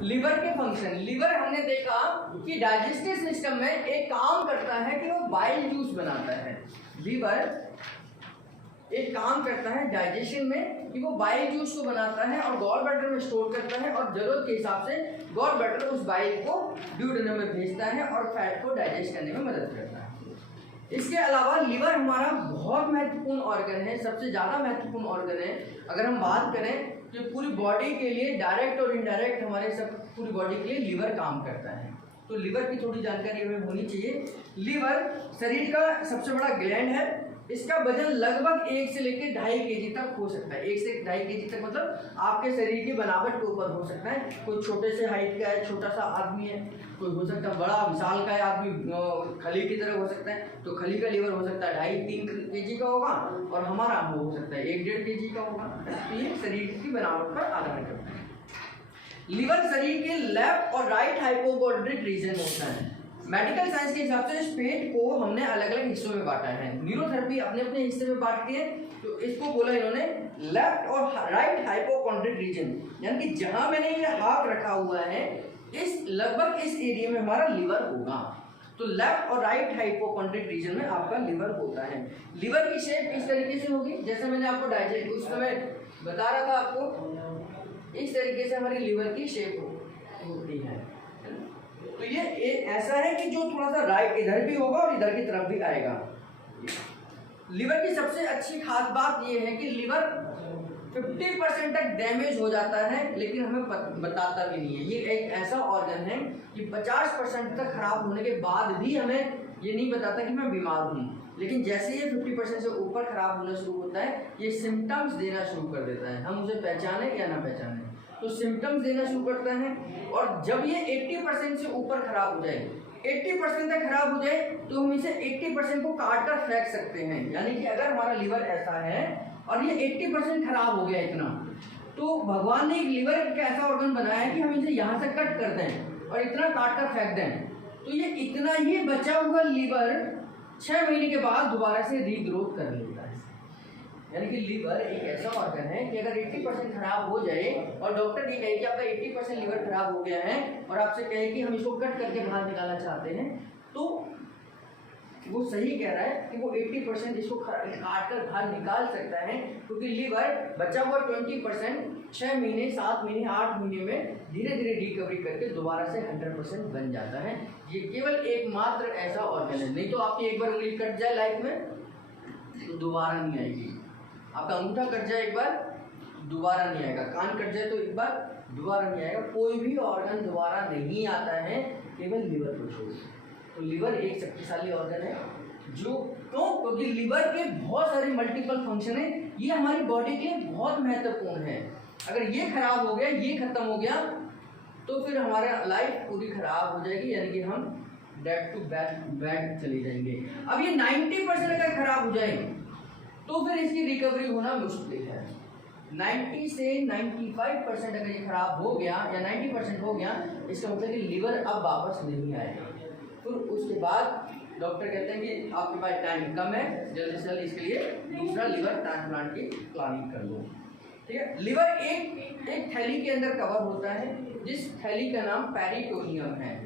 Liver के function. Liver हमने देखा कि डाइजेस्टिव सिस्टम में एक काम करता है कि वो बाइल जूस बनाता है। लिवर एक काम करता है डाइजेशन में कि वो बाइल जूस को बनाता है और गॉल ब्लैडर में स्टोर करता है और जरूरत के हिसाब से गॉल ब्लैडर उस बाइल को ड्यूडेनम में भेजता है और फैट को डाइजेस्ट करने में मदद करता है। इसके अलावा लिवर हमारा बहुत महत्वपूर्ण ऑर्गन है, सबसे ज़्यादा महत्वपूर्ण ऑर्गन है। अगर हम बात करें कि पूरी बॉडी के लिए डायरेक्ट और इनडायरेक्ट हमारे सब पूरी बॉडी के लिए लिवर काम करता है, तो लिवर की थोड़ी जानकारी हमें होनी चाहिए। लिवर शरीर का सबसे बड़ा ग्लैंड है। इसका वजन लगभग 1 से लेकर 2.5 kg तक हो सकता है। 1 से 2.5 kg तक मतलब आपके शरीर की बनावट के ऊपर हो सकता है। कोई छोटे से हाइट का है, छोटा सा आदमी है, कोई हो सकता है बड़ा विशाल का है आदमी, खली की तरह हो सकता है, तो खली का लिवर हो सकता है 2.5-3 kg का होगा और हमारा वो हो सकता है 1-1.5 kg का होगा। तो ये शरीर की बनावट पर आधार करता है। लिवर शरीर के लेफ्ट और राइट हाइपोकोंड्रिक रीजन होता है। मेडिकल साइंस के हिसाब से इस पेट को हमने अलग अलग हिस्सों में बांटा है। न्यूरोथेरेपी अपने अपने हिस्से में बांटती है, तो इसको बोला इन्होंने लेफ्ट और राइट हाइपोकोंड्रिक रीजन, यानी कि जहां मैंने ये हाथ रखा हुआ है इस लगभग इस एरिया में हमारा लिवर होगा। तो लेफ्ट और राइट हाइपोकोंड्रिक रीजन में आपका लिवर होता है। लिवर की शेप इस तरीके से होगी, जैसे मैंने आपको डाइजेस्ट उस समय बता रहा था आपको, इस तरीके से हमारी लिवर की शेप होती है। तो ये ऐसा है कि जो थोड़ा सा राइट इधर भी होगा और इधर की तरफ भी आएगा। लिवर की सबसे अच्छी खास बात ये है कि लिवर 50% तक डैमेज हो जाता है, लेकिन हमें बताता भी नहीं है। ये एक ऐसा ऑर्गन है कि 50% तक खराब होने के बाद भी हमें ये नहीं बताता कि मैं बीमार हूँ, लेकिन जैसे ये 50% से ऊपर खराब होना शुरू होता है ये सिम्टम्स देना शुरू कर देता है। हम उसे पहचाने या ना पहचाने, तो सिम्टम्स देना शुरू करता है। और जब ये 80% से ऊपर खराब हो जाए, 80% तक खराब हो जाए, तो हम इसे 80% को काट कर फेंक सकते हैं। यानी कि अगर हमारा लिवर ऐसा है और ये 80% खराब हो गया इतना, तो भगवान ने एक लिवर एक ऐसा ऑर्गन बनाया है कि हम इसे यहाँ से कट कर दें और इतना काट कर फेंक दें, तो ये इतना ही बचा हुआ लिवर 6 महीने के बाद दोबारा से रीग्रोथ कर लेता है। यानी कि लिवर एक ऐसा ऑर्गन है कि अगर 80% खराब हो जाए और डॉक्टर ये कहे कि आपका 80% लिवर खराब हो गया है और आपसे कहे कि हम इसको कट करके बाहर निकालना चाहते हैं, तो वो सही कह रहा है कि वो 80% इसको काट कर बाहर निकाल सकता है, क्योंकि लिवर बचा हुआ 20% 6 महीने 7 महीने 8 महीने में धीरे धीरे रिकवरी करके दोबारा से 100% बन जाता है। ये केवल एकमात्र ऐसा ऑर्गन है। नहीं तो आपकी एक बार उंगली कट जाए लाइफ में तो दोबारा नहीं आएगी। आपका अंगूठा कट जाए एक बार दोबारा नहीं आएगा, कान कट जाए तो एक बार दोबारा नहीं आएगा, कोई भी ऑर्गन दोबारा नहीं आता है, केवल लिवर को छोड़। तो लिवर एक शक्तिशाली ऑर्गन है जो क्योंकि लिवर के बहुत सारे मल्टीपल फंक्शन है, ये हमारी बॉडी के लिए बहुत महत्वपूर्ण है। अगर ये खराब हो गया, ये खत्म हो गया, तो फिर हमारा लाइफ पूरी खराब हो जाएगी, यानी कि हम डेड टू बैड चले जाएंगे। अब ये 90% अगर खराब हो जाए तो फिर इसकी रिकवरी होना मुश्किल है। 90 से 95% अगर ये खराब हो गया या 90% हो गया, इसका मतलब कि लिवर अब वापस नहीं आएगा। फिर उसके बाद डॉक्टर कहते हैं कि आपके पास टाइम कम है, जल्दी से जल्दी इसके लिए दूसरा लिवर ट्रांसप्लांट की प्लानिंग कर लो। ठीक है। लिवर एक थैली के अंदर कवर होता है, जिस थैली का नाम पेरिटोनियम है।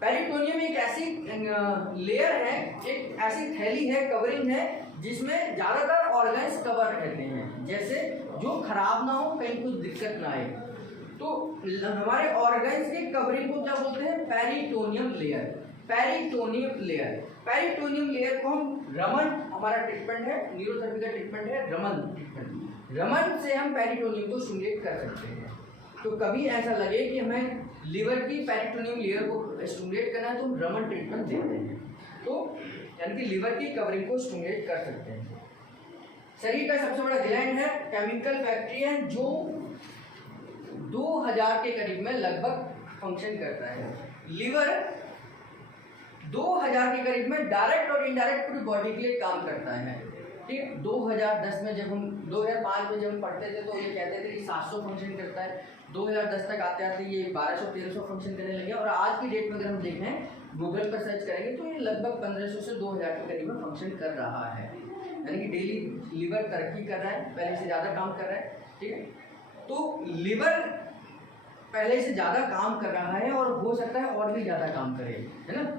पेरिटोनियम एक ऐसी लेयर है, एक ऐसी थैली है, कवरिंग है, जिसमें ज़्यादातर ऑर्गन्स कवर रहते हैं, जैसे जो खराब ना हो, कहीं कुछ दिक्कत ना आए। तो हमारे ऑर्गन्स के कवरिंग को क्या बोलते हैं? Peritoneum layer. Peritoneum layer, peritoneum layer को हम रमन, हमारा ट्रीटमेंट है, न्यूरोथेरेपी का ट्रीटमेंट है रमन ट्रीटमेंट। रमन से हम पेरिटोनियम को स्टिमुलेट कर सकते हैं। तो कभी ऐसा लगे कि हमें लिवर की पेरिटोनियम लेयर को स्टिमुलेट करना है तो हम रमन ट्रीटमेंट देते हैं, तो यानी कि लिवर की कवरिंग को स्टिमुलेट कर सकते हैं। शरीर का सबसे बड़ा ग्लैंड है, केमिकल फैक्ट्री है, जो 2000 के करीब में लगभग फंक्शन करता है। लिवर 2000 के करीब में डायरेक्ट और इनडायरेक्ट पूरी बॉडी के लिए काम करता है। ठीक है। 2005 में जब हम पढ़ते थे तो ये कहते थे कि 700 फंक्शन करता है। 2010 तक आते आते ये 1200-1300 फंक्शन करने लगे, और आज की डेट में अगर हम देखें गूगल पर सर्च करेंगे तो ये लगभग 1500 से 2000 के करीब में फंक्शन कर रहा है। यानी कि डेली लिवर तरक्की कर रहा है, पहले से ज़्यादा काम कर रहा है। ठीक है। तो लिवर पहले से ज़्यादा काम कर रहा है और हो सकता है और भी ज़्यादा काम करे, है ना।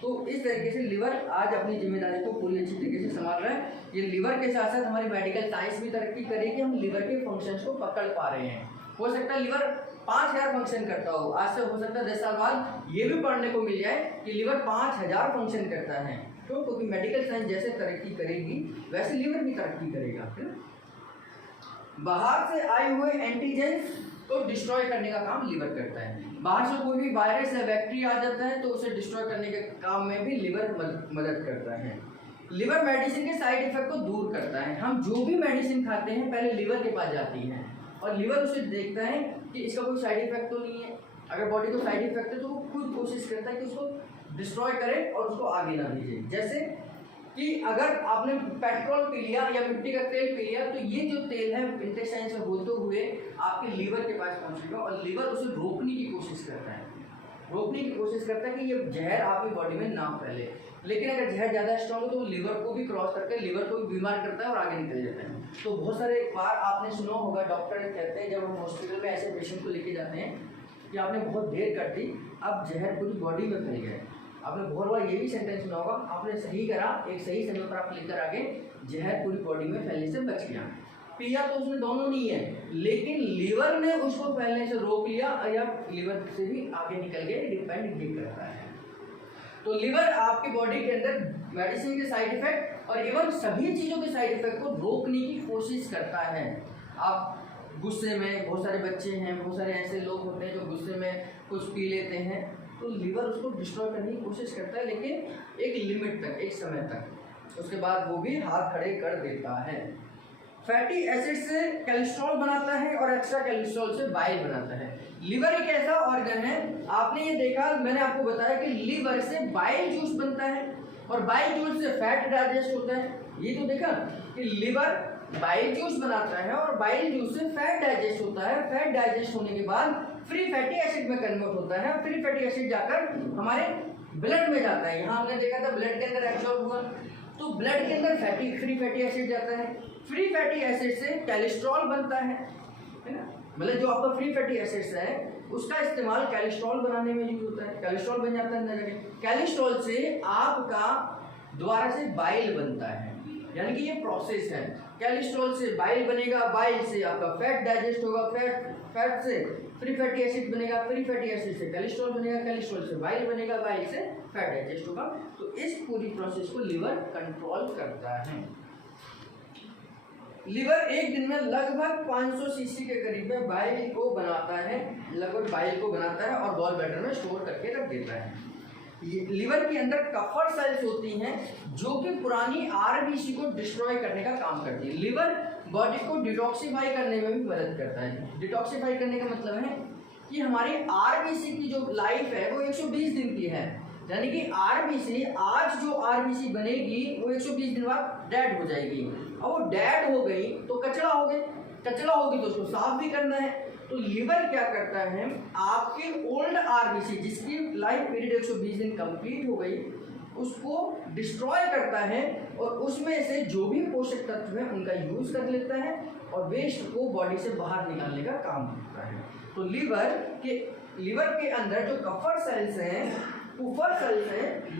तो इस तरीके से लिवर आज अपनी जिम्मेदारी को पूरी अच्छी तरीके से संभाल रहा है। ये लिवर के साथ साथ हमारी मेडिकल साइंस भी तरक्की करेगी, हम लिवर के फंक्शंस को पकड़ पा रहे हैं। हो सकता है लिवर 5000 फंक्शन करता हो, आज से हो सकता है 10 साल बाद ये भी पढ़ने को मिल जाए कि लिवर 5000 फंक्शन करता है। क्यों? क्योंकि मेडिकल साइंस जैसे तरक्की करेगी वैसे लिवर भी तरक्की करेगा, है ना। बाहर से आए हुए एंटीजेंस को डिस्ट्रॉय करने का काम लिवर करता है। बाहर से कोई भी वायरस या बैक्टीरिया आ जाता है तो उसे डिस्ट्रॉय करने के काम में भी लिवर मदद करता है। लिवर मेडिसिन के साइड इफेक्ट को दूर करता है। हम जो भी मेडिसिन खाते हैं पहले लिवर के पास जाती है और लिवर उसे देखता है कि इसका कोई साइड इफेक्ट तो नहीं है। अगर बॉडी को साइड इफेक्ट है तो वो खुद कोशिश करता है कि उसको डिस्ट्रॉय करे और उसको आगे ना भेजे। जैसे कि अगर आपने पेट्रोल पी लिया या मिट्टी का तेल पी लिया तो ये जो तेल है इंटेस्टाइन से होते हुए आपके लीवर के पास पहुंचेगा और लीवर उसे रोकने की कोशिश करता है, कि ये जहर आपकी बॉडी में ना फैले। लेकिन अगर जहर ज़्यादा स्ट्रॉन्ग हो तो वो लीवर को भी क्रॉस करके लीवर को भी बीमार करता है और आगे निकल जाता है। तो बहुत सारे बार आपने सुना होगा डॉक्टर कहते हैं जब हम हॉस्पिटल में ऐसे पेशेंट को लेके जाते हैं कि आपने बहुत देर कर दी, अब जहर पूरी बॉडी में फैल गया। आपने बहुत बार ये भी सेंटेंस सुना होगा, आपने सही करा, एक सही समय पर आप लेकर आगे, जहर पूरी बॉडी में फैलने से बच गया। पिया तो उसने दोनों नहीं है, लेकिन लीवर ने उसको फैलने से रोक लिया या लीवर से भी आगे निकल गया, डिपेंड ये करता है। तो लीवर आपकी बॉडी के अंदर मेडिसिन के साइड इफेक्ट और इवन सभी चीज़ों के साइड इफेक्ट को रोकने की कोशिश करता है। आप गुस्से में, बहुत सारे बच्चे हैं, बहुत सारे ऐसे लोग होते हैं जो गुस्से में कुछ पी लेते हैं तो लीवर उसको डिस्ट्रॉय करने की कोशिश करता है, लेकिन एक लिमिट तक, एक समय तक, उसके बाद वो भी हाथ खड़े कर देता है। फैटी एसिड से कोलेस्ट्रॉल बनाता है और एक्स्ट्रा कोलेस्ट्रॉल से बाइल बनाता है। लीवर एक ऐसा ऑर्गन है, आपने ये देखा, मैंने आपको बताया कि लीवर से बाइल जूस बनता है और बाइल जूस से फैट डाइजेस्ट होता है। ये तो देखा कि लीवर बाइल जूस बनाता है और बाइल जूस से फैट डाइजेस्ट होता है। फैट डाइजेस्ट होने के बाद फ्री फैटी एसिड में कन्वर्ट होता है। फ्री फैटी एसिड जाकर हमारे ब्लड में जाता है। यहाँ हमने देखा था ब्लड के अंदर एब्जॉर्ब हुआ, तो ब्लड के अंदर फ्री फैटी एसिड जाता है। फ्री फैटी एसिड से कोलेस्ट्रॉल बनता है ना। मतलब जो आपका फ्री फैटी एसिड्स है उसका इस्तेमाल कोलेस्ट्रॉल बनाने में यूज होता है। कोलेस्ट्रॉल बन जाता है अंदर जाके। कोलेस्ट्रॉल से आपका दोबारा से बाइल बनता है, यानी कि ये प्रोसेस है। कोलेस्ट्रॉल से बाइल बनेगा, बाइल से आपका फैट डाइजेस्ट होगा, फैट से फ्री फैटी एसिड बनेगा, फ्री फैटी एसिड से कोलेस्ट्रॉल बनेगा, कोलेस्ट्रॉल से बाइल बनेगा, बाइल से फैट डाइजेस्ट होगा। तो इस पूरी प्रोसेस को लीवर कंट्रोल करता है। लीवर एक दिन में लगभग 500 सीसी के करीब में बाइल को बनाता है, और गॉल ब्लैडर में स्टोर करके रख देता है। लीवर के अंदर कफर सेल्स होती हैं जो कि पुरानी आरबीसी को डिस्ट्रॉय करने का काम करती है। लीवर बॉडी को डिटॉक्सिफाई करने में भी मदद करता है। डिटॉक्सिफाई करने का मतलब है कि हमारी आरबीसी की जो लाइफ है वो 120 दिन की है, यानी कि आरबीसी, आज जो आरबीसी बनेगी वो 120 दिन बाद डेड हो जाएगी। और वो डेड हो गई तो कचरा होगी तो उसको साफ भी करना है। तो लीवर क्या करता है, आपके ओल्ड आरबीसी जिसकी लाइफ पीरियड 120 दिन कंप्लीट हो गई उसको डिस्ट्रॉय करता है और उसमें से जो भी पोषक तत्व है उनका यूज कर लेता है और वेस्ट को बॉडी से बाहर निकालने का काम करता है। तो लीवर के अंदर जो कफर सेल्स हैं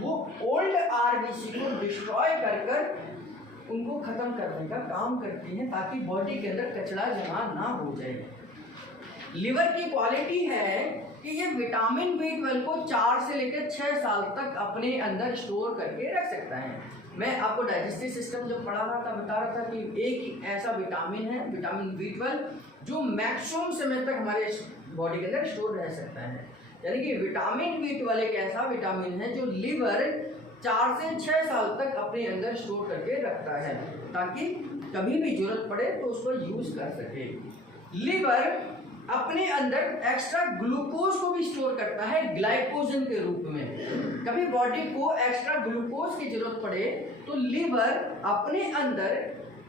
वो ओल्ड आरबीसी को डिस्ट्रॉय कर उनको खत्म करने का काम करती हैं ताकि बॉडी के अंदर कचरा जमा ना हो जाए। लिवर की क्वालिटी है कि ये विटामिन B12 को 4 से लेकर 6 साल तक अपने अंदर स्टोर करके रख सकता है। मैं आपको डाइजेस्टिव सिस्टम जब पढ़ा रहा था बता रहा था कि एक ऐसा विटामिन है, विटामिन B12, जो मैक्सिमम समय तक हमारे बॉडी के अंदर स्टोर रह सकता है। यानी कि विटामिन B12 एक ऐसा विटामिन है जो लिवर 4 से 6 साल तक अपने अंदर स्टोर करके रखता है ताकि कभी भी जरूरत पड़े तो उसको यूज कर सके। लिवर अपने अंदर एक्स्ट्रा ग्लूकोज को भी स्टोर करता है ग्लाइकोजन के रूप में। कभी बॉडी को एक्स्ट्रा ग्लूकोज की जरूरत पड़े तो लिवर अपने अंदर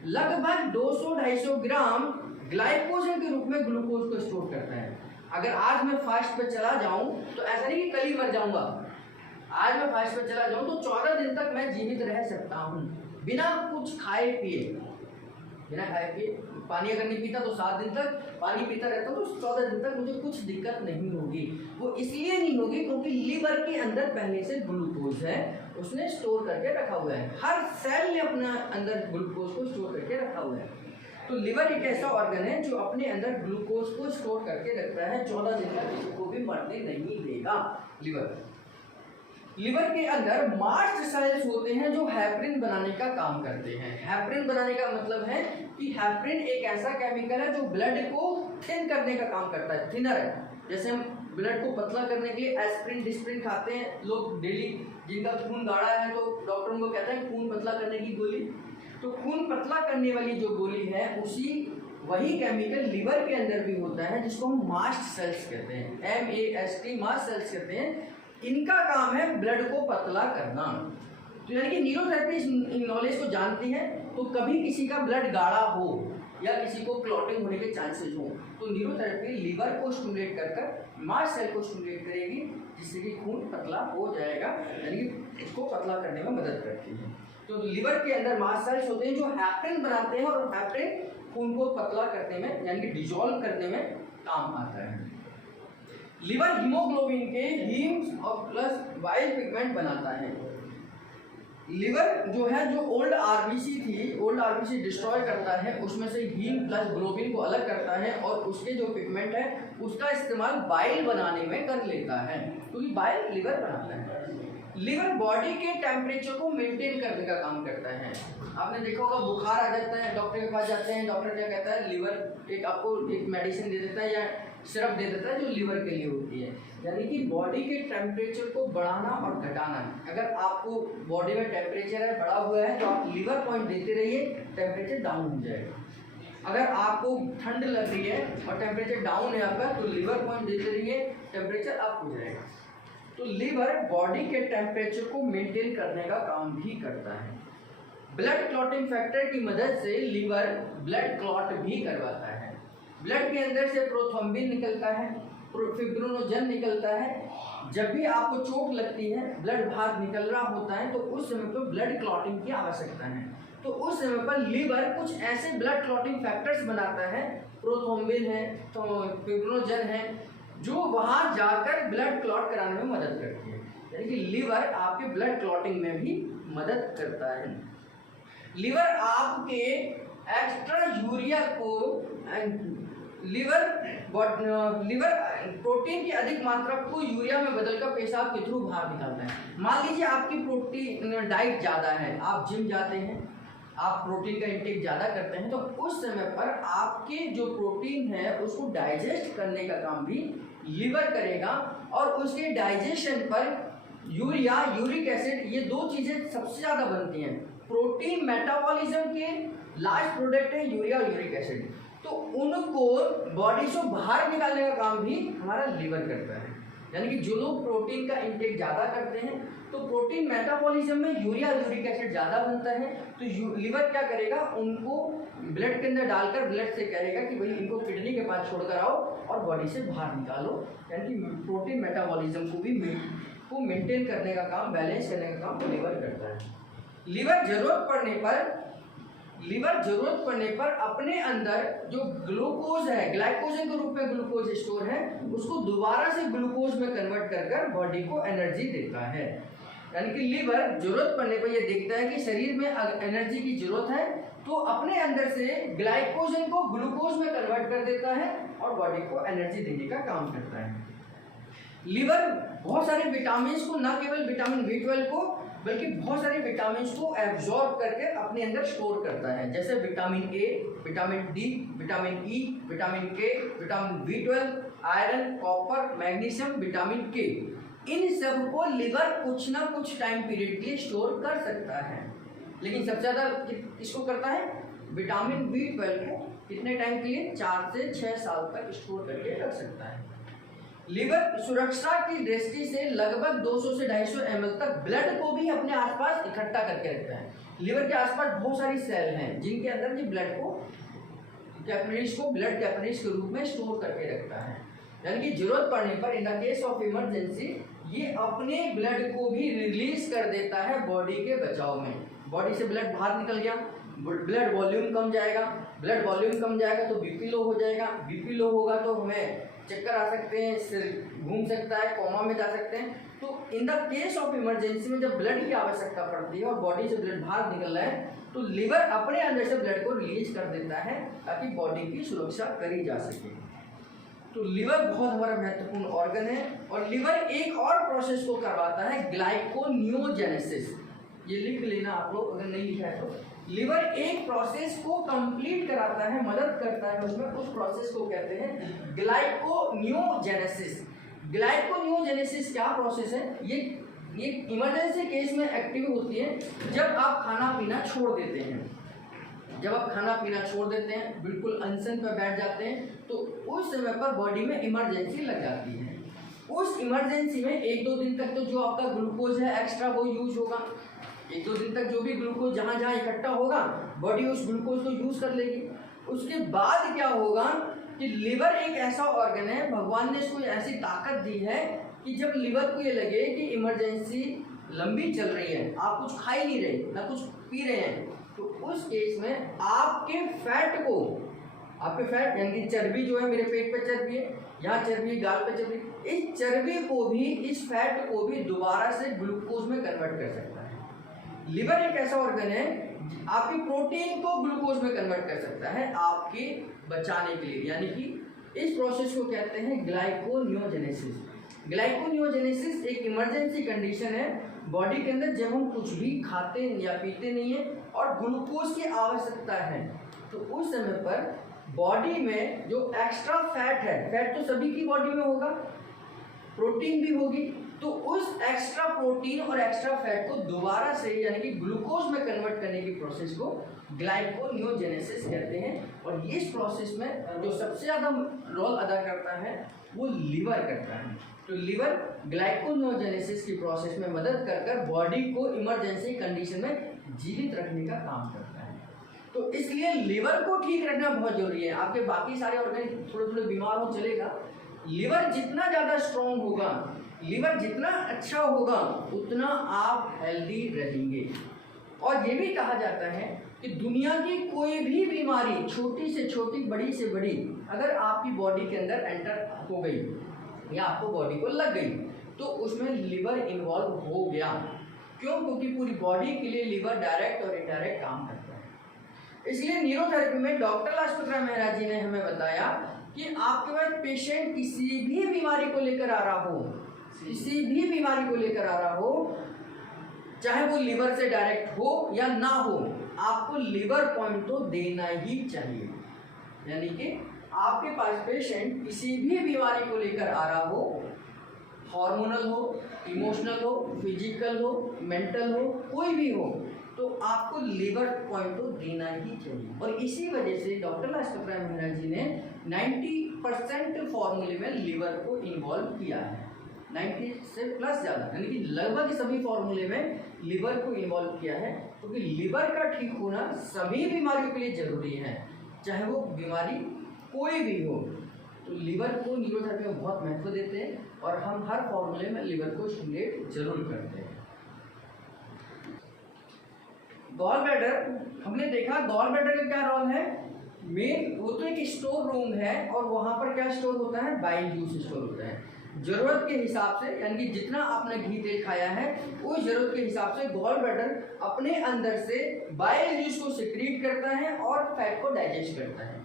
लगभग 200-250 ग्राम ग्लाइकोजन के रूप में ग्लूकोज को स्टोर करता है। अगर आज मैं फास्ट पे चला जाऊं तो ऐसा नहीं कि कल ही मर जाऊंगा। आज मैं फास्ट पे चला जाऊं तो 14 दिन तक मैं जीवित रह सकता हूं बिना कुछ खाए पिए। पानी अगर नहीं पीता तो 7 दिन तक, पानी पीता रहता हूँ तो 14 दिन तक मुझे कुछ दिक्कत नहीं होगी। वो इसलिए नहीं होगी क्योंकि लीवर के अंदर पहले से ग्लूकोज है, उसने स्टोर करके रखा हुआ है। हर सेल ने अपना अंदर ग्लूकोज को स्टोर करके रखा हुआ है। तो लिवर एक ऐसा ऑर्गन है जो अपने अंदर ग्लूकोज को स्टोर करके रखता है, 14 दिन तक किसी को भी मरने नहीं देगा। लिवर के अंदर मास्ट सेल्स होते हैं जो हेपरिन बनाने का काम करते हैं। हेपरिन बनाने का मतलब है कि हेपरिन एक ऐसा केमिकल है जो ब्लड को थिन करने का काम करता है, थिनर है। जैसे हम ब्लड को पतला करने के लिए एस्प्रिन डिस्प्रिन खाते हैं लोग डेली, जिनका खून गाढ़ा है तो डॉक्टर उनको कहता है खून पतला करने की गोली। तो खून पतला करने वाली जो गोली है वही केमिकल लिवर के अंदर भी होता है, जिसको हम मास्ट सेल्स कहते हैं, MAST मास्ट सेल्स कहते हैं। इनका काम है ब्लड को पतला करना। तो यानी कि न्यूरोथेरेपी इस नॉलेज को जानती है। तो कभी किसी का ब्लड गाढ़ा हो या किसी को क्लॉटिंग होने के चांसेस हो तो न्यूरोथेरेपी लिवर को स्टिमुलेट कर मास्ट सेल को स्टिमुलेट करेगी, जिससे कि खून पतला हो जाएगा, यानी कि उसको पतला करने में मदद करती है। तो लिवर के अंदर मास्ट सेल्स होते हैं जो हेपरिन बनाते हैं और हेपरिन खून को पतला करने में यानी कि डिसॉल्व करने में काम आता है। लिवर हीमोग्लोबिन के हीम और प्लस वाइल्ड पिगमेंट बनाता है। लिवर जो है जो ओल्ड आरबीसी थी, ओल्ड आरबीसी डिस्ट्रॉय करता है, उसमें से हीम प्लस ग्लोबिन को अलग करता है और उसके जो पिगमेंट है उसका इस्तेमाल बाइल बनाने में कर लेता है, क्योंकि बाइल लिवर बनाता है। लिवर बॉडी के टेम्परेचर को मेंटेन करने का काम करता है। आपने देखा होगा बुखार आ जाता है, डॉक्टर के पास जाते हैं, डॉक्टर क्या कहता है लिवर आपको एक मेडिसिन दे देता है या सिरप दे देता है जो लिवर के लिए होती है, यानी कि बॉडी के टेम्परेचर को बढ़ाना और घटाना। अगर आपको बॉडी में टेम्परेचर है बढ़ा हुआ है तो आप लिवर पॉइंट देते रहिए, टेम्परेचर डाउन हो जाएगा। अगर आपको ठंड लग रही है और टेम्परेचर डाउन है आपका तो लिवर पॉइंट देते रहिए, टेम्परेचर अप हो जाएगा। तो लिवर बॉडी के टेम्परेचर को मेंटेन करने का काम भी करता है। ब्लड क्लॉटिंग फैक्टर की मदद से लिवर ब्लड क्लॉट भी करवाता है। ब्लड के अंदर से प्रोथ्रोम्बिन निकलता है, फिब्रिनोजन निकलता है। जब भी आपको चोट लगती है, ब्लड बाहर निकल रहा होता है तो उस समय पर ब्लड क्लॉटिंग की आवश्यकता है। तो उस समय पर लिवर कुछ ऐसे ब्लड क्लॉटिंग फैक्टर्स बनाता है, प्रोथ्रोम्बिन है तो फिब्रिनोजन है, जो वहाँ जाकर ब्लड क्लॉट कराने में मदद करती है। यानी कि लिवर आपके ब्लड क्लॉटिंग में भी मदद करता है। लिवर आपके एक्स्ट्रा यूरिया को लिवर प्रोटीन की अधिक मात्रा को यूरिया में बदलकर पेशाब के थ्रू बाहर निकालता है। मान लीजिए आपकी प्रोटीन डाइट ज़्यादा है, आप जिम जाते हैं, आप प्रोटीन का इंटेक ज़्यादा करते हैं, तो उस समय पर आपके जो प्रोटीन है उसको डाइजेस्ट करने का काम भी लिवर करेगा और उसके डाइजेशन पर यूरिया, यूरिक एसिड, ये दो चीज़ें सबसे ज़्यादा बनती हैं। प्रोटीन मेटाबॉलिज्म के लास्ट प्रोडक्ट है यूरिया और यूरिक एसिड, तो उनको बॉडी से बाहर निकालने का काम भी हमारा लिवर करता है। यानी कि जो लोग प्रोटीन का इंटेक ज़्यादा करते हैं तो प्रोटीन मेटाबॉलिज्म में यूरिया यूरिक एसिड ज़्यादा बनता है, तो लिवर क्या करेगा, उनको ब्लड के अंदर डालकर ब्लड से कहेगा कि भाई इनको किडनी के पास छोड़कर आओ और बॉडी से बाहर निकालो। यानी कि प्रोटीन मेटाबॉलिज्म को भी मेंटेन करने का काम, बैलेंस करने का काम लिवर करता है। लिवर जरूरत पड़ने पर अपने अंदर जो ग्लूकोज है, ग्लाइकोजन के रूप में ग्लूकोज स्टोर है, उसको दोबारा से ग्लूकोज में कन्वर्ट कर बॉडी को एनर्जी देता है। यानी कि लिवर जरूरत पड़ने पर यह देखता है कि शरीर में एनर्जी की जरूरत है तो अपने अंदर से ग्लाइकोजन को ग्लूकोज में कन्वर्ट कर देता है और बॉडी को एनर्जी देने का काम करता है। लिवर बहुत सारे विटामिन को, न केवल विटामिन B12 को बल्कि बहुत सारे विटामिन को एब्जॉर्ब करके अपने अंदर स्टोर करता है, जैसे vitamin A, vitamin D, vitamin E, vitamin K, vitamin B12, iron, copper, magnesium, vitamin K। इन सब को लिवर कुछ ना कुछ टाइम पीरियड के लिए स्टोर कर सकता है, लेकिन सबसे ज़्यादा किसको करता है, विटामिन B12 को कितने टाइम के लिए, 4 से 6 साल तक स्टोर करके रख सकता है। लिवर सुरक्षा की दृष्टि से लगभग 200 से 250 ml तक ब्लड को भी अपने आसपास इकट्ठा करके रखता है। लिवर के आसपास बहुत सारी सेल हैं जिनके अंदर ये ब्लड को ब्लड कैपिलरीज के रूप में स्टोर करके रखता है। यानी कि जरूरत पड़ने पर in the case of emergency ये अपने ब्लड को भी रिलीज कर देता है बॉडी के बचाव में। बॉडी से ब्लड बाहर निकल गया, ब्लड वॉल्यूम कम जाएगा, ब्लड वॉल्यूम कम जाएगा तो बीपी लो हो जाएगा, बीपी लो होगा तो हमें चक्कर आ सकते हैं, सिर घूम सकता है, कोमा में जा सकते हैं। तो in the case of emergency में जब ब्लड की आवश्यकता पड़ती है और बॉडी से ब्लड बाहर निकल रहा है तो लीवर अपने अंदर से ब्लड को रिलीज कर देता है ताकि बॉडी की सुरक्षा करी जा सके। तो लीवर बहुत हमारा महत्वपूर्ण ऑर्गन है और लीवर एक और प्रोसेस को करवाता है, ग्लाइकोनियोजेनेसिस। ये लिख लेना आप लोग, अगर नहीं लिखा है तो। लीवर एक प्रोसेस को कंप्लीट कराता है, मदद करता है उसमें, उस प्रोसेस को कहते हैं ग्लाइकोनियोजेनेसिस। ग्लाइकोनियोजेनेसिस क्या प्रोसेस है? ये इमरजेंसी केस में एक्टिव होती है जब आप खाना पीना छोड़ देते हैं। जब आप खाना पीना छोड़ देते हैं, बिल्कुल अनशन पर बैठ जाते हैं, तो उस समय पर बॉडी में इमरजेंसी लग जाती है। उस इमरजेंसी में 1-2 दिन तक तो जो आपका ग्लूकोज है एक्स्ट्रा वो यूज होगा। 1-2 दिन तक जो भी ग्लूकोज जहाँ जहाँ इकट्ठा होगा बॉडी उस ग्लूकोज को यूज कर लेगी। उसके बाद क्या होगा कि लीवर एक ऐसा ऑर्गन है, भगवान ने इसको ऐसी ताकत दी है कि जब लीवर को ये लगे कि इमरजेंसी लंबी चल रही है, आप कुछ खा ही नहीं रहे ना कुछ पी रहे हैं, तो उस केस में आपके फैट को, आपके फैट यानी कि चर्बी जो है, मेरे पेट पे चर्बी है, यहाँ चर्बी, गाल पे चर्बी, इस चर्बी को भी, इस फैट को भी दोबारा से ग्लूकोज में कन्वर्ट कर सकता है। लीवर एक ऐसा ऑर्गन है आपकी प्रोटीन को ग्लूकोज में कन्वर्ट कर सकता है आपके बचाने के लिए, यानी कि इस प्रोसेस को कहते हैं ग्लाइकोनियोजेनेसिस। ग्लाइकोनियोजेनेसिस एक इमरजेंसी कंडीशन है बॉडी के अंदर जब हम कुछ भी खाते या पीते नहीं है और ग्लूकोज की आवश्यकता है, तो उस समय पर बॉडी में जो एक्स्ट्रा फैट है, फैट तो सभी की बॉडी में होगा, प्रोटीन भी होगी, तो उस एक्स्ट्रा प्रोटीन और एक्स्ट्रा फैट को दोबारा से यानी कि ग्लूकोज में कन्वर्ट करने की प्रोसेस को ग्लाइकोनियोजेनेसिस कहते हैं। और इस प्रोसेस में जो सबसे ज़्यादा रोल अदा करता है वो लीवर करता है। तो लीवर ग्लाइकोनियोजेनेसिस की प्रोसेस में मदद कर बॉडी को इमरजेंसी कंडीशन में जीवित रखने का काम करता है। तो इसलिए लीवर को ठीक रखना बहुत जरूरी है। आपके बाकी सारे ऑर्गन थोड़े थोड़े बीमार हो चलेगा, लीवर जितना ज़्यादा स्ट्रॉन्ग होगा, लीवर जितना अच्छा होगा, उतना आप हेल्दी रहेंगे। और ये भी कहा जाता है कि दुनिया की कोई भी बीमारी, छोटी से छोटी, बड़ी से बड़ी, अगर आपकी बॉडी के अंदर एंटर हो गई या आपको बॉडी को लग गई तो उसमें लीवर इन्वॉल्व हो गया। क्यों? क्योंकि पूरी बॉडी के लिए लीवर डायरेक्ट और इनडायरेक्ट काम करता है। इसलिए न्यूरोथेरेपी में डॉक्टर लाजपत राय महराज जी ने हमें बताया कि आपके पास पेशेंट किसी भी बीमारी को लेकर आ रहा हो, किसी भी बीमारी को लेकर आ रहा हो, चाहे वो लीवर से डायरेक्ट हो या ना हो, आपको लीवर पॉइंट तो देना ही चाहिए। यानी कि आपके पास पेशेंट किसी भी बीमारी को लेकर आ रहा हो, हार्मोनल हो, इमोशनल हो, फिजिकल हो, मेंटल हो, कोई भी हो, तो आपको लीवर पॉइंट तो देना ही चाहिए। और इसी वजह से डॉक्टर लाजपत राय महराज जी ने 90% फॉर्मूले में लीवर को इन्वॉल्व किया है। 90 से प्लस ज़्यादा, यानी कि लगभग सभी फॉर्मूले में लीवर को इन्वॉल्व किया है, क्योंकि लीवर का ठीक होना सभी बीमारियों के लिए जरूरी है, चाहे वो बीमारी कोई भी हो। तो लीवर को न्यूरोथेरेपी में बहुत महत्व देते हैं और हम हर फॉर्मूले में लीवर को स्टिमुलेट जरूर करते हैं। गॉल ब्लैडर, हमने देखा गॉल ब्लैडर का क्या रोल है। मेन वो तो एक स्टोर रूम है और वहाँ पर क्या स्टोर होता है, बाइल जूस स्टोर होता है। जरूरत के हिसाब से, यानी कि जितना आपने घी तेल खाया है उस जरूरत के हिसाब से गॉल ब्लैडर अपने अंदर से बाइल जूस को सिक्रीट करता है और फैट को डाइजेस्ट करता है।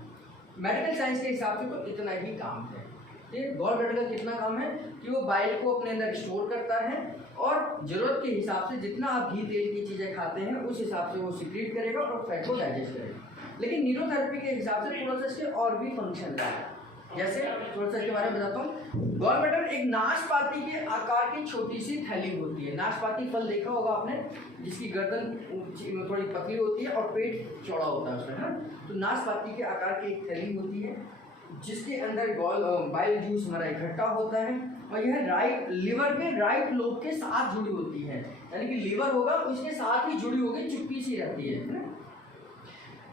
मेडिकल साइंस के हिसाब से तो इतना ही काम है। ठीक, गॉल ब्लैडर का कितना काम है कि वो बाइल को अपने अंदर स्टोर करता है और ज़रूरत के हिसाब से जितना आप घी तेल की चीज़ें खाते हैं उस हिसाब से वो सिक्रीट करेगा और फैट को डाइजेस्ट करेगा। लेकिन न्यूरोथेरेपी के हिसाब से थोड़ा सा इसके और भी फंक्शन है। जैसे थोड़ा सा इसके बारे में बताता हूँ। गॉल ब्लैडर एक नाशपाती के आकार की छोटी सी थैली होती है। नाशपाती फल देखा होगा आपने, जिसकी गर्दन थोड़ी पतली होती है और पेट चौड़ा होता है उसमें, है। तो नाशपाती के आकार की एक थैली होती है जिसके अंदर बाइल जूस हमारा इकट्ठा होता है और यह राइट लीवर के राइट लोब के साथ जुड़ी होती है। यानी कि लीवर होगा उसके साथ ही जुड़ी होगी, चुप्पी सी रहती है।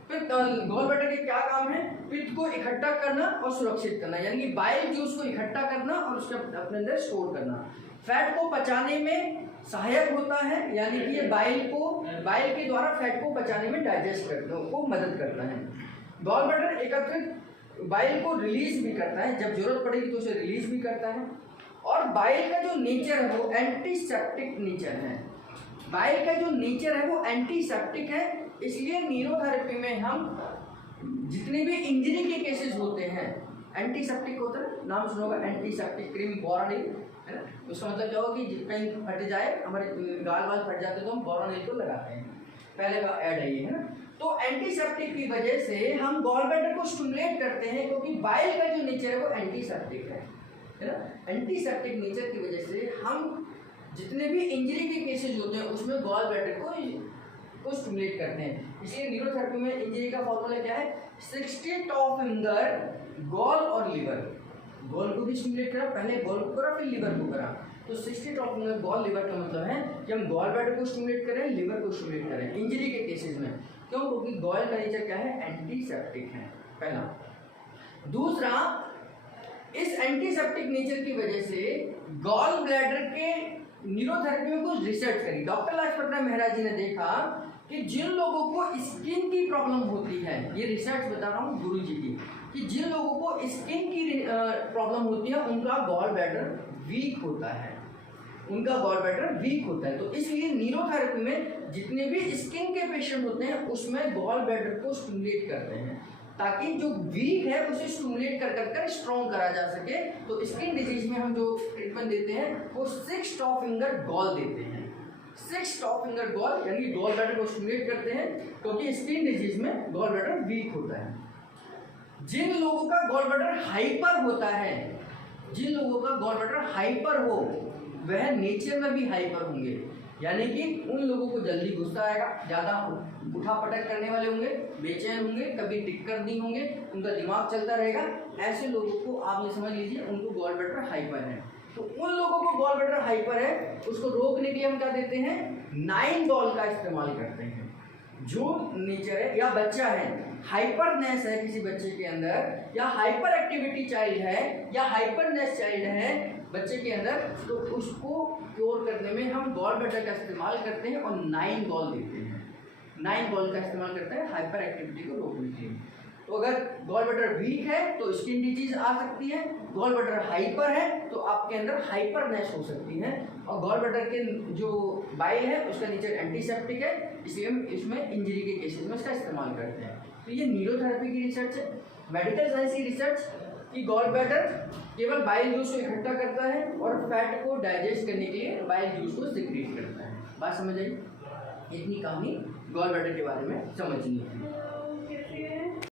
फिर गॉल ब्लैडर के क्या काम है, पित्त को इकट्ठा करना और सुरक्षित करना, यानी कि बाइल जूस को इकट्ठा करना और उसके अपने अंदर स्टोर करना। फैट को पचाने में सहायक होता है, यानी कि ये बाइल के द्वारा फैट को पचाने में डाइजेस्ट करने को मदद करता है। गॉल ब्लैडर एकत्रित बाइल को रिलीज भी करता है, जब जरूरत पड़ेगी तो उसे रिलीज भी करता है। और बाइल का जो नेचर है वो एंटीसेप्टिक नेचर है। बाइल का जो नेचर है वो एंटीसेप्टिक है, इसलिए न्यूरोथेरेपी में हम जितने भी इंजरी के केसेस होते हैं, एंटीसेप्टिक होता है, नाम सुना होगा एंटीसेप्टिक क्रीम बोरोनिल, है ना। उसका मतलब क्या होगा कि कहीं फट जाए, हमारे गाल वाल फट जाते तो हम बोरोनिल को लगाते हैं, पहले का ऐड है ये, है ना। तो एंटीसेप्टिक की वजह से हम गॉल ब्लैडर को स्टिमुलेट करते हैं, क्योंकि बाइल का जो नेचर है वो एंटीसेप्टिक है ना। एंटीसेप्टिक नेचर की वजह से हम जितने भी इंजरी के केसेस होते हैं उसमें गॉल ब्लैडर को स्टिमुलेट करते हैं। इसलिए न्यूरोथेरेपी में इंजरी का फॉर्मूला क्या है, 60 टॉ फिंगर गॉल और लिवर। गॉल को भी स्टिमुलेट करा, पहले गॉल को करा फिर लिवर को करा, तो 60 टॉ फिंगर गॉल लिवर का मतलब है कि हम गॉल ब्लैडर को स्टिमुलेट करें, लिवर को स्टिमुलेट करें इंजरी के केसेस में। क्यों? क्योंकि गॉल का नेचर क्या है, एंटीसेप्टिक है, पहला। दूसरा, इस एंटीसेप्टिक नेचर की वजह से गॉल ब्लैडर के न्यूरोथेरेपी में कुछ रिसर्च करी। डॉक्टर लाजपत राय मेहरा जी ने देखा कि जिन लोगों को स्किन की प्रॉब्लम होती है, ये रिसर्च बता रहा हूँ गुरु जी की, कि जिन लोगों को स्किन की प्रॉब्लम होती है उनका गॉल ब्लैडर वीक होता है, उनका गॉल ब्लैडर वीक होता है। तो इसलिए न्यूरोथेरेपी में जितने भी स्किन के पेशेंट होते हैं उसमें गॉल ब्लैडर को स्टिमुलेट करते हैं, ताकि जो वीक है उसे स्टिमुलेट कर स्ट्रॉन्ग करा जा सके। तो स्किन डिजीज में हम जो ट्रीटमेंट देते हैं वो 6 टॉ फिंगर गॉल देते हैं। 6 टॉ फिंगर गॉल यानी गॉल ब्लैडर को स्टिमुलेट करते हैं, क्योंकि स्किन डिजीज में गॉल ब्लैडर वीक होता है। जिन लोगों का गॉल ब्लैडर हाइपर होता है, जिन लोगों का गॉल ब्लैडर हाइपर हो वह नेचर में भी हाइपर होंगे, यानी कि उन लोगों को जल्दी गुस्सा आएगा, ज़्यादा उठा पटक करने वाले होंगे, बेचैन होंगे, कभी टिक्कर नहीं होंगे, उनका दिमाग चलता रहेगा। ऐसे लोगों को आप ये समझ लीजिए उनको गॉल ब्लैडर हाइपर है। तो उन लोगों को गॉल ब्लैडर हाइपर है, उसको रोकने के लिए हम क्या देते हैं, 9 गॉल का इस्तेमाल करते हैं। जो नेचर है या बच्चा है, हाइपरनेस है किसी बच्चे के अंदर, या हाइपर एक्टिविटी चाइल्ड है, या हाइपरनेस चाइल्ड है बच्चे के अंदर, तो उसको क्योर करने में हम गॉल ब्लैडर का इस्तेमाल करते हैं और 9 गॉल देते हैं। 9 गॉल का इस्तेमाल करते हैं हाइपर एक्टिविटी को रोकने के लिए। तो अगर गॉल ब्लैडर वीक है तो स्किन डिजीज आ सकती है, गॉल ब्लैडर हाइपर है तो आपके अंदर हाइपरनेस हो सकती है, और गॉल ब्लैडर के जो बाइल है उसका नेचर एंटीसेप्टिक है, इसलिए हम इसमें इंजरी के केसेस में इसका इस्तेमाल करते हैं। तो ये न्यूरोथेरेपी की रिसर्च है। मेडिकल साइंस की रिसर्च कि गॉल ब्लैडर केवल बाइल जूस को इकट्ठा करता है और फैट को डाइजेस्ट करने के लिए बाइल जूस को सिक्रीट करता है। बात समझ आई? इतनी कहानी गॉल ब्लैडर के बारे में समझनी है।